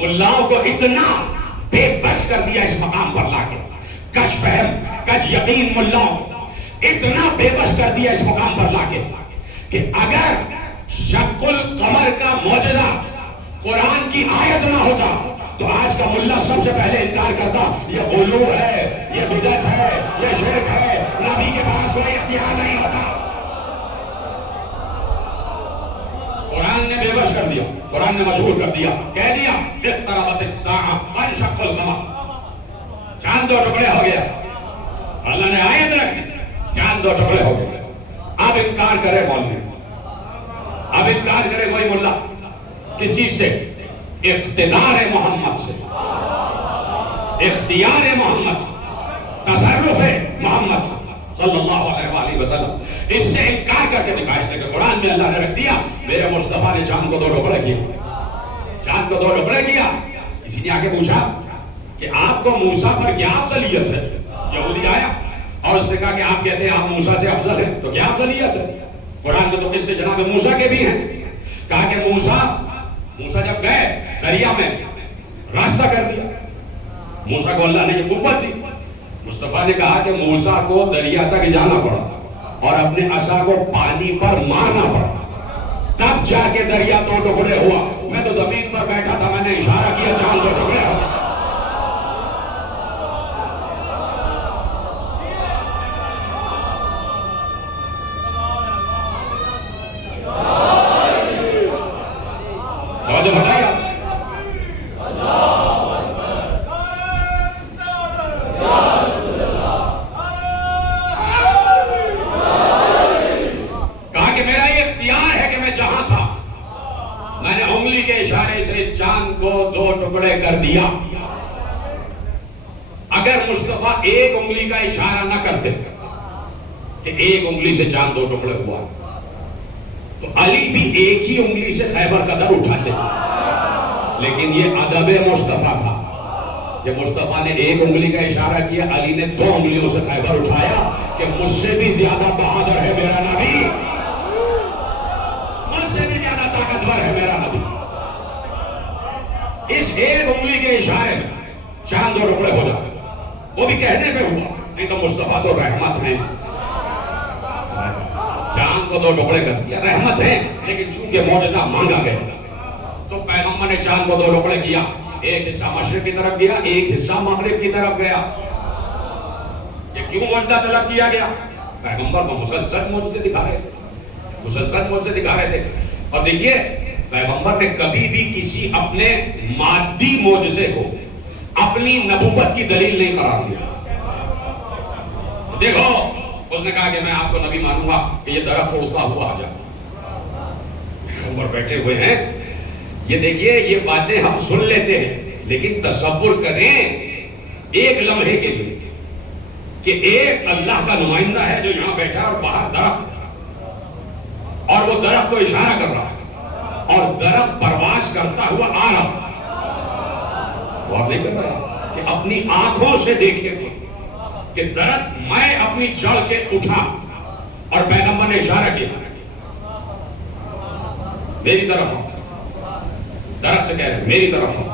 ملاؤں کو اتنا بے بس کر دیا اس مقام پر لا کے، کش فہم کش یقین ملاؤں اتنا بے بس کر دیا اس مقام پر لا کے کہ اگر شق القمر کا معجزہ قرآن کی آیت نہ ہوتا تو آج کا ملا سب سے پہلے انکار کرتا یہ غلو ہے، یہ بدعت ہے، یہ شرک ہے، نبی کے پاس کوئی اختیار نہیں ہوتا۔ قرآن نے بے بس کر دیا، قرآن نے مجبور کر دیا، کہہ دیا اقتربت الساعہ وانشق القمر، چاند دو ٹکڑے ہو گیا۔ اللہ نے آیت رکھ دی، چاند دو ٹکڑے ہو گئے۔ اب انکار کرے مولوی، اب انکار کرے کوئی ملا، کس چیز سے؟ اقتدار محمد سے، اختیار محمد سے، تصرف محمد سے صلی اللہ علیہ وآلہ وسلم، اس سے انکار کر کے دکھا۔ اس لیے قرآن میں اللہ نے رکھ دیا میرے مصطفیٰ نے چاند کو دو ٹکڑے کیا، چاند کو دو ٹکڑے کیا۔ کسی نے آ کے پوچھا کہ آپ کو موسیٰ پر کیا افضلیت ہے؟ یہودی آیا اور اس نے کہا کہ آپ کہتے ہیں آپ موسیٰ سے افضل ہیں، تو کیا افضلیت ہے؟ قرآن میں تو قصے جناب موسیٰ کے بھی ہیں۔ کہا کہ موسیٰ جب گئے دریا میں راستہ کر دیا، موسیٰ کو اللہ نے یہ قوت دی۔ مصطفیٰ نے کہا کہ موسیٰ کو دریا تک جانا پڑا اور اپنے عصا کو پانی پر مارنا پڑا، تب جا کے دریا دو ٹکڑے ہوا۔ میں تو زمین پر بیٹھا تھا، میں نے اشارہ کیا چاند دو ٹکڑے ہوا۔ اگر مصطفیٰ ایک انگلی کا اشارہ نہ کرتے کہ ایک انگلی سے چاند دو ٹکڑے ہوا تو علی بھی ایک ہی انگلی سے خیبر کا در اٹھاتے، لیکن یہ ادب مصطفیٰ تھا کہ مصطفیٰ نے ایک انگلی کا اشارہ کیا، علی نے دو انگلیوں سے خیبر اٹھایا کہ مجھ سے بھی زیادہ بہادر ہے میرا نبی، مجھ سے بھی زیادہ طاقتور ہے میرا نبی۔ اس ایک انگلی کے اشارے میں چاند دو ٹکڑے ہو جاتے، وہ بھی کہنے میں ہوا، نہیں تو مصطفیٰ تو رحمت ہے، چاند کو دو ٹکڑے کر دیا، رحمت ہے، لیکن چونکہ معجزہ مانگا گیا تو پیغمبر نے چاند کو دو ٹکڑے کیا، ایک حصہ مشرق کی طرف گیا، ایک حصہ مغرب کی طرف گیا۔ یہ کیوں معجزہ طلب کیا گیا؟ پیغمبر کو مسلسل معجزے دکھا رہے تھے، مسلسل معجزے دکھا رہے تھے۔ اور دیکھیے پیغمبر نے کبھی بھی کسی اپنے مادی معجزے کو اپنی نبوت کی دلیل نہیں قرار دیا۔ دیکھو اس نے کہا کہ میں آپ کو نبی مانوں گا کہ یہ درخت اڑتا ہوا آ جائے، اوپر بیٹھے ہوئے ہیں، یہ دیکھیے یہ باتیں ہم سن لیتے ہیں، لیکن تصور کریں ایک لمحے کے لیے کہ ایک اللہ کا نمائندہ ہے جو یہاں بیٹھا اور باہر درخت ہے اور وہ درخت کو اشارہ کر رہا ہے اور درخت پرواز کرتا ہوا آ رہا، غور نہیں کر رہا کہ اپنی آنکھوں سے دیکھے کہ درخت میں اپنی جڑ کے اٹھا اور پیغمبر نے اشارہ کیا میری طرف ہوں، درخت سے کہہ رہے ہیں میری طرف ہوں،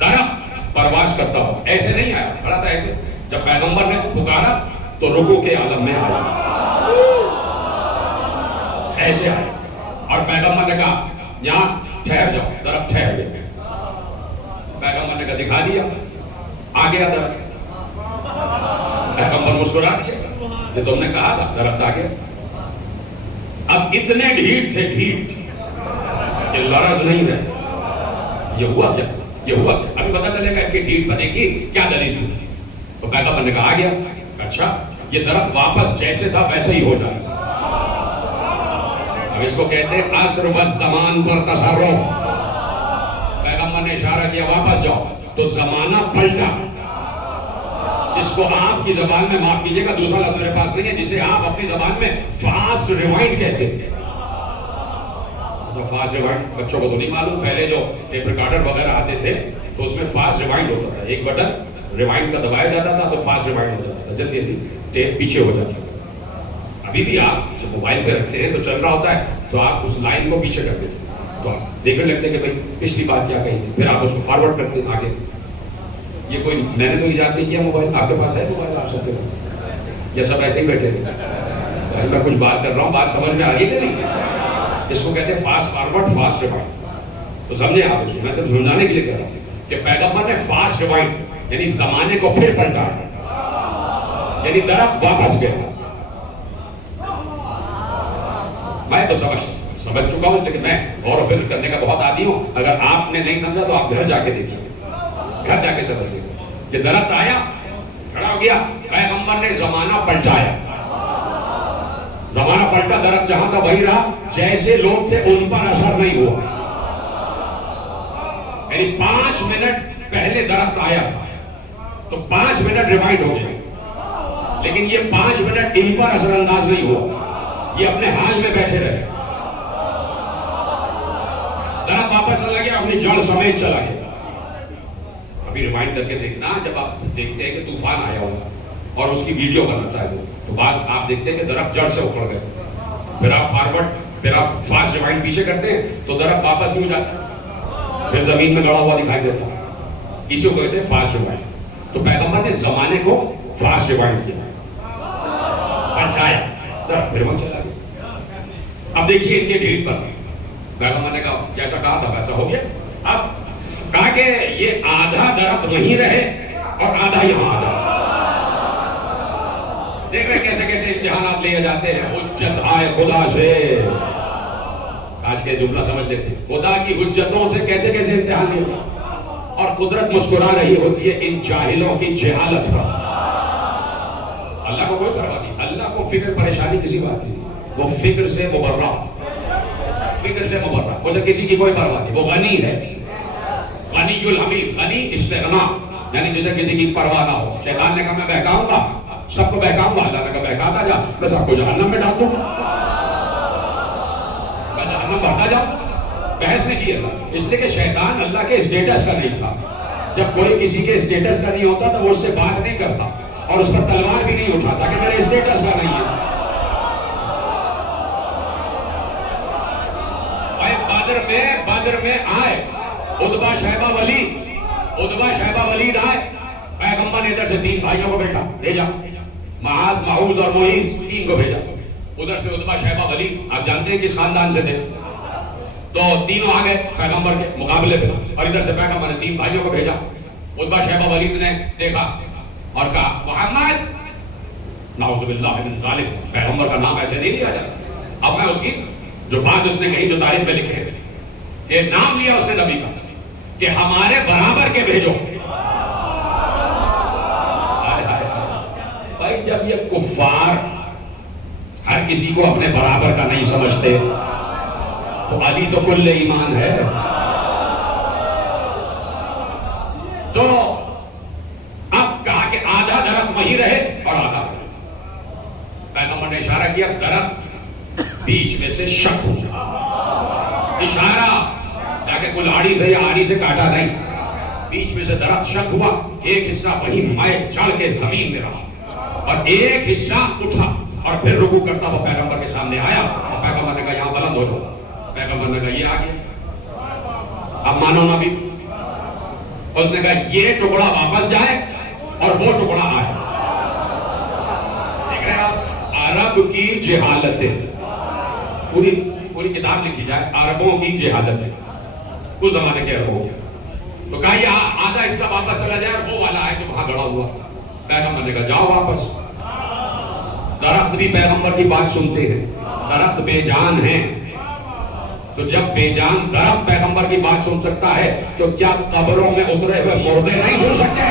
درخت پرواز کرتا ہو، ایسے نہیں آیا، کھڑا تھا ایسے، جب پیغمبر نے پکارا تو رکوع کے عالم میں آیا، ایسے آیا اور پیغمبر نے کہا یہاں ٹھہر جاؤ، درخت ٹھہر گیا، پیغمبر نے کہا دکھا دیا، آ گیا درخت، پیغمبر مسکرا دیا کہ تم نے کہا تھا درخت آ گیا۔ اب اتنے ڈھیٹ تھے، ڈھیٹ کہ لرز نہیں رہے، یہ ہوا کیا، یہ ہوا کیا، ابھی پتا چلے گا ان کی ڈھیٹ بنے کی کیا دلیل تھی۔ تو پیغمبر نے کہا آ گیا، اچھا یہ درخت واپس جیسے تھا ویسے ہی ہو جائے، اب اس کو کہتے ہیں عصر و زمان پر تصرف۔ پیغمبر نے اشارہ کیا واپس جاؤ تو زمانہ پلٹا، جس کو آپ کی زبان میں معاف کیجئے گا دوسرا لفظ میرے پاس نہیں ہے، جسے آپ اپنی زبان میں فاسٹ ریوائنڈ کہتے ہیں۔ فاسٹ ریوائنڈ بچوں کو تو نہیں معلوم، پہلے جو ٹیپ ریکارڈر وغیرہ آتے تھے تو اس میں فاسٹ ریوائنڈ ہوتا تھا، ایک بٹن ریوائنڈ کا دبایا جاتا تھا تو فاسٹ ریوائنڈ ہو جاتا تھا، جلدی جلدی ٹیپ پیچھے ہو جاتا تھا۔ ابھی بھی آپ جب موبائل پہ رکھتے ہیں تو چل رہا ہوتا ہے تو آپ اس لائن کو پیچھے کر دیتے ہیں، تو آپ دیکھنے لگتے کہ بھائی پچھلی بات کیا کہی تھی، پھر آپ اس کو فارورڈ کرتے ہیں آگے. یہ کوئی میں نے تو ایجاد نہیں کیا موبائل، آپ کے پاس ہے موبائل آپ سب کے پاس، یا سب ایسے ہی بیٹھے ہیں؟ میں کچھ بات کر رہا ہوں، بات سمجھ میں آ رہی ہے کہ نہیں؟ اس کو کہتے ہیں فاسٹ فارورڈ فاسٹ ریوائنڈ. تو سمجھے آپ اس کو، میں صرف سمجھانے کے لیے کہہ رہا ہوں کہ پیغمبر نے فاسٹ ریوائنڈ یعنی زمانے کو پھر پلٹایا، یعنی درخت واپس گیا. میں تو سمجھ چکا ہوں، لیکن میں غور و فکر کرنے کا بہت عادی ہوں. اگر آپ نے نہیں سمجھا تو آپ گھر جا کے دیکھیے، گھر جا کے سمجھ لیجیے کہ درخت آیا، کھڑا ہو گیا، پیغمبر نے زمانہ پلٹایا. زمانہ پلٹا، درخت جہاں تھا وہی رہا، جیسے لوگ تھے ان پر اثر نہیں ہوا. یعنی 5 منٹ پہلے درخت آیا تھا تو 5 منٹ ریوائنڈ ہو گیا، لیکن یہ 5 منٹ ان پر اثر انداز نہیں ہوا، یہ اپنے حال میں بیٹھے رہے. درخت واپس چلا گیا، اپنی جڑ سمیت چلا گیا. ابھی ریوائنڈ کر کے دیکھنا، جب آپ دیکھتے ہیں کہ طوفان آیا ہوگا اور اس کی ویڈیو بناتا ہے وہ، تو بعض آپ دیکھتے ہیں کہ درخت جڑ سے اکھڑ گئے، پھر آپ فارورڈ، پھر آپ فاسٹ ریوائنڈ پیچھے کرتے ہیں تو درخت واپس ہی ہو جاتا ہے، پھر زمین میں گڑا ہوا دکھائی دیتا ہے. اسی کو کہتے ہیں فاسٹ ریوائنڈ. تو پیغمبر نے زمانے کو فاسٹ ریوائنڈ کیا، پلٹایا، درخت پھر وہاں چلا گیا. اب دیکھیے ان کے ڈھیل پر پیغمبر نے کہا جیسا کہا تھا ویسا ہو گیا. اب کہا کہ یہ آدھا درخت وہیں رہے اور آدھا یہاں آ جائے. دیکھ رہے کیسے کیسے امتحانات لیے جاتے ہیں. حجت آئے خدا سے، آج کے جملہ سمجھ لیتے، خدا کی حجتوں سے کیسے کیسے امتحان لیے. اور قدرت مسکرا رہی ہوتی ہے ان جاہلوں کی جہالت پر. اللہ کو کوئی پرواہ نہیں، اللہ کو فکر پریشانی کسی بات نہیں، وہ فکر سے مبرہ، فکر سے مبرہ، اسے کسی کی کوئی پرواہ نہیں. وہ غنی ہے، غنی الحمید، غنی استغنا، یعنی جسے کسی کی پرواہ نہ ہو. شیطان نے کہا میں بہکاؤں گا، سب کو بہکاؤں گا. اللہ نے کہا بہکاتا جا، میں سب کو جہنم میں ڈال دوں گا، میں جہنم بھرتا جاؤں. بحث نہیں کی اللہ، اس لیے کہ شیطان اللہ کے اسٹیٹس کا نہیں تھا. جب کوئی کسی کے اسٹیٹس کا نہیں ہوتا تو وہ اس سے بات نہیں کرتا اور اس پر تلوار بھی نہیں اٹھاتا کہ میرے اسٹیٹس کا نہیں ہے. بدر میں آئے عتبہ شیبہ ولید آئے، پیغمبر نے ادھر سے 3 بھائیوں کو بھیجا، معاذ، معوذ اور معیز، 3 کو بھیجا. ادھر سے عتبہ شیبہ ولید، آپ جانتے ہیں کس خاندان سے تھے، تو تینوں آ گئے پیغمبر کے مقابلے پہ. اور ادھر سے پیغمبر نے 3 بھائیوں کو بھیجا. عتبہ شیبہ ولید نے دیکھا اور کہا محمد، نعوذ باللہ من ذالک، پیغمبر کا نام ایسے نہیں لیا جاتا. اب میں اس کی جو بات اس نے کہی، جو تاریخ میں لکھے کہ نام لیا اس نے نبی کا کہ ہمارے برابر کے بھیجو. بھائی جب یہ کفار ہر کسی کو اپنے برابر کا نہیں سمجھتے تو علی تو کل ایمان ہے. تو اب کہا کہ آدھا درخت وہیں رہے اور آدھا. پیغمبر نے اشارہ کیا درخت بیچ میں سے شک ہو جائے، اشارہ تاکہ کلاڑی سے یا آڑی سے کاٹا نہیں. بیچ میں سے درخت شک ہوا، ایک حصہ وہیں مائع چڑھ کے زمین میں رہا اور ایک حصہ اٹھا اور پھر رکوع کرتا ہوا پیغمبر کے سامنے آیا. اور پیغمبر نے کہا یہاں بلند ہو جاؤ. پیغمبر نے کہا یہ آ گیا، اب مانو نہ بھی. اس نے کہا یہ ٹکڑا واپس جائے اور وہ ٹکڑا آئے. دیکھ رہے ہیں آپ عرب کی جہالت، پوری کتاب لکھی جائے عربوں کی جہالت ہے، اس زمانے کے عربوں. تو کہا یہ آدھا حصہ واپس چلا جائے اور وہ والا ہے جو وہاں گڑا ہوا. پیغمبر نے کہا جاؤ واپس. درخت بھی پیغمبر کی بات سنتے ہیں، درخت بے جان ہیں. تو جب بے جان درخت پیغمبر کی بات سن سکتا ہے تو کیا قبروں میں اترے ہوئے مردے نہیں سن سکتے؟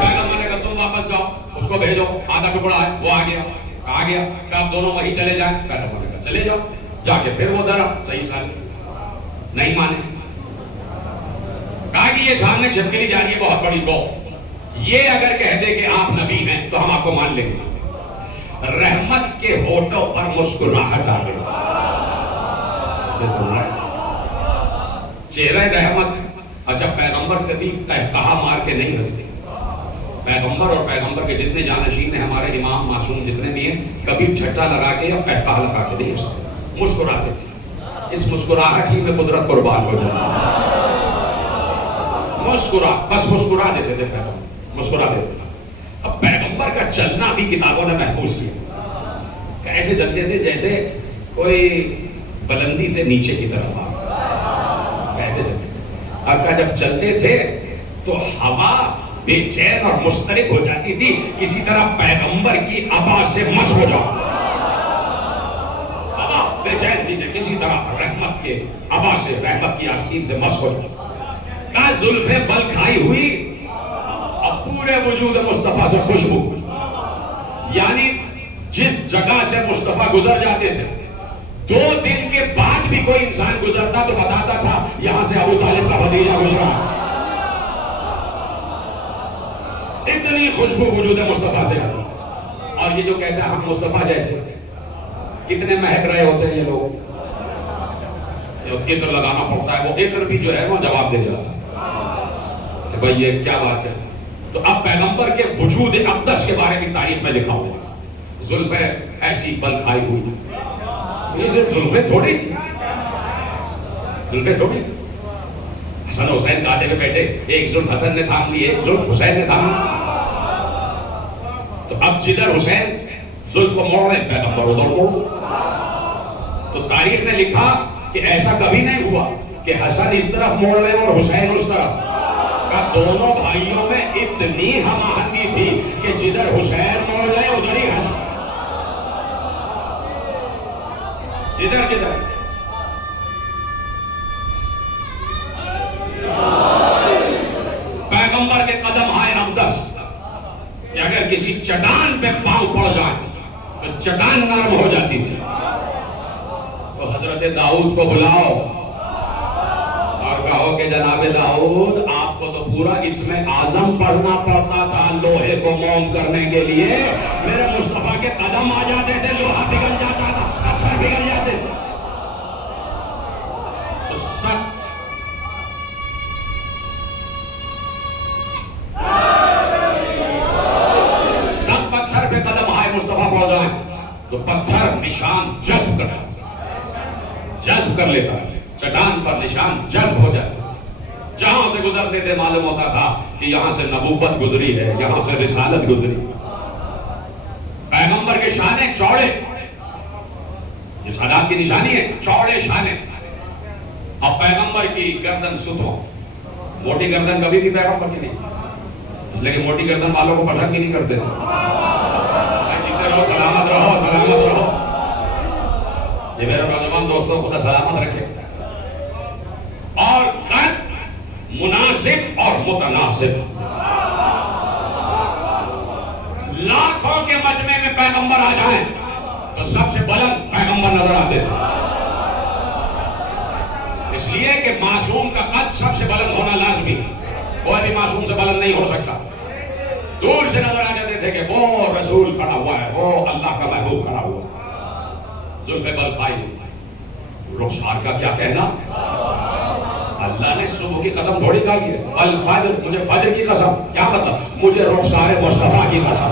پیغمبر نے کہا تم واپس جاؤ، اس کو بھیجو، آدھا ٹکڑا ہے وہ آ گیا. کہا گیا کہ آپ دونوں وہیں چلے جائیں. پیغمبر نے کہا چلے جاؤ. جا کے پھر وہ درخت صحیح سالے نہیں مانے. کہا کہ یہ سامنے چھپکلی جا رہی ہے بہت بڑی گو، یہ اگر کہہ دے کہ آپ نبی ہیں تو ہم آپ کو مان لیں گے. رحمت کے ہونٹوں پر مسکراہٹ آ گئی. اسے سن رہا ہے چہرہ رحمت. اچھا پیغمبر کبھی قہقہا مار کے نہیں ہنستے، پیغمبر اور پیغمبر کے جتنے جانشین ہیں، ہمارے امام معصوم جتنے بھی ہیں، کبھی ٹھٹا لگا کے یا قہقہ لگا کے نہیں ہنستے، مسکراتے تھے۔ اس مسکراہٹ ہی میں قدرت قربان ہو جاتی، بس مسکرا دیتے تھے پیغمبر، مسکرا دیتے تھے۔ اب پیغمبر کا چلنا بھی کتابوں نے محفوظ کیا، کیسے چلتے تھے؟ جیسے کوئی بلندی سے نیچے کی طرف کیسے چلتے تھے؟ اب جب چلتے تھے تو ہوا بے چین اور مضطرب ہو جاتی تھی، کسی طرح پیغمبر کی عبا سے مس ہو جاؤ، ہوا بے چین تھی کہ کسی طرح رحمت کے عبا سے، رحمت کی آستین سے مس ہو جاؤ۔ کہا زلفیں بل کھائی ہوئی، اب پورے وجود مصطفیٰ سے خوشبو، یعنی جس جگہ سے مصطفیٰ گزر جاتے تھے 2 دن کے بعد بھی کوئی انسان گزرتا تو بتاتا تھا یہاں سے ابو طالب کا بھتیجا گزرا۔ اتنی خوشبو وجود مصطفیٰ سے آتی ہے۔ اور یہ جو کہتا ہے ہم مصطفیٰ جیسے، کتنے مہک رہے ہوتے ہیں یہ لوگ، عطر لگانا پڑتا ہے، وہ عطر بھی جو ہے وہ جواب دے جاتا ہے کہ بھئی یہ کیا بات ہے۔ تو اب پیغمبر کے وجود اقدس کے بارے میں تاریخ میں لکھا ہوا ہے، زلفیں ایسی بل کھائی ہوئی، یہ صرف زلفیں تھوڑی تھی، زلفیں تھوڑی، حسن حسین کاٹے میں بیٹھے، ایک زلف حسن نے تھام لی، ایک زلف حسین نے تھام لی۔ تو اب جدھر حسین زلف کو موڑ رہے، پیغمبر ادھر موڑ۔ تو تاریخ نے لکھا کہ ایسا کبھی نہیں ہوا کہ حسن اس طرف موڑ رہے اور حسین اس طرف، کہ دونوں بھائیوں میں اتنی ہم آہنگی تھی کہ جدھر حسین موڑ رہے ادھر ہی حسن، جدھر پیغمبر کے قدم آئے اقدس کہ اگر کسی چٹان پہ پاؤں پڑ جائے تو چٹان نرم ہو جاتی تھی۔ تو حضرت داؤد کو بلاؤ اور کہو کہ جناب داؤد آپ کو تو پورا اسم اعظم پڑھنا پڑتا تھا لوہے کو موم کرنے کے لیے، میرے مصطفیٰ کے قدم آ جاتے تھے، لوہا پگھل جاتا تھا، پتھر پگھل جاتے تھے۔ تو سب پتھر پہ قدم آئے مصطفیٰ پڑ جائیں تو پتھر نشان جذب کر لیتا، چٹان پر نشان جذب ہو جاتا، جہاں سے گزرتے تھے معلوم ہوتا تھا کہ یہاں سے نبوت گزری ہے، یہاں سے رسالت گزری۔ پیغمبر کے شانے چوڑے، یہ سادات کی نشانی ہے، چوڑے شانے۔ اب پیغمبر کی گردن ستھرا، موٹی گردن کبھی بھی پیغمبر کی نہیں، لیکن موٹی گردن والوں کو پسند ہی نہیں کرتے تھے۔ جیتے رہو، سلامت رہو، سلامت رہو۔ یہ میرے نوجوان دوستوں خدا سلامت رکھے۔ اور قد مناسب اور متناسب، لاکھوں کے مجمع میں پیغمبر آ جائیں تو سب سے بلند پیغمبر نظر آتے تھے، اس لیے کہ معصوم کا قد سب سے بلند ہونا لازمی، کوئی بھی معصوم سے بلند نہیں ہو سکتا۔ دور سے نظر آ جاتے تھے کہ وہ رسول کھڑا ہوا ہے، وہ اللہ کا محبوب کھڑا ہوا ہے۔ زلفیں بل کھائی، رخسار کا کیا کہنا، اللہ نے صبح کی قسم تھوڑی کھائی ہے، الفجر، مجھے فجر کی قسم، کیا مطلب؟ مجھے رخسار مصطفیٰ کی قسم،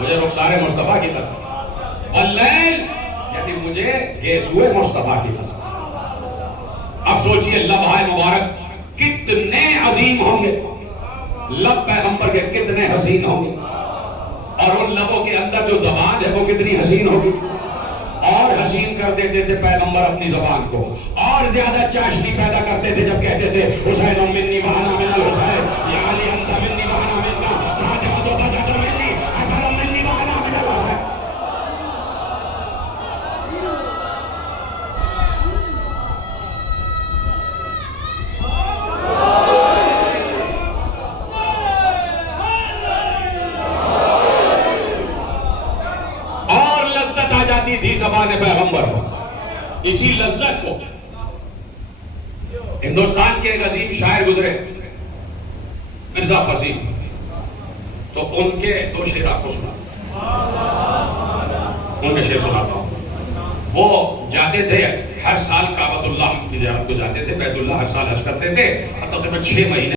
مجھے رخسار مصطفیٰ کی قسم، واللیل یعنی مجھے گیسوئے مصطفیٰ کی قسم۔ اب سوچئے لبھائے مبارک کتنے عظیم ہوں گے، لب پیغمبر کے کتنے حسین ہوں گے، اور ان لبوں کے اندر جو زبان ہے وہ کتنی حسین ہوگی، اور حسین کر دیتے تھے پیغمبر اپنی زبان کو، اور زیادہ چاشنی پیدا کرتے تھے جب کہتے تھے حسین منی وحنا من الحسین، یا علی انت منی وحنا من کا، فاطمہ تو بسط منی، حسن منی وحنا من الحسین۔ تھی زبان پیغمبر کو، اسی لذت کو ہندوستان کے ایک عظیم شاعر گزرے مرزا فصیح، تو ان کے 2 شعر آپ کو سنا، ان کے شعر سناتا ہوں۔ وہ جاتے تھے ہر سال کعبۃ اللہ کی زیارت کو جاتے تھے، بیت اللہ ہر سال حج کرتے تھے، تقریباً 6 مہینے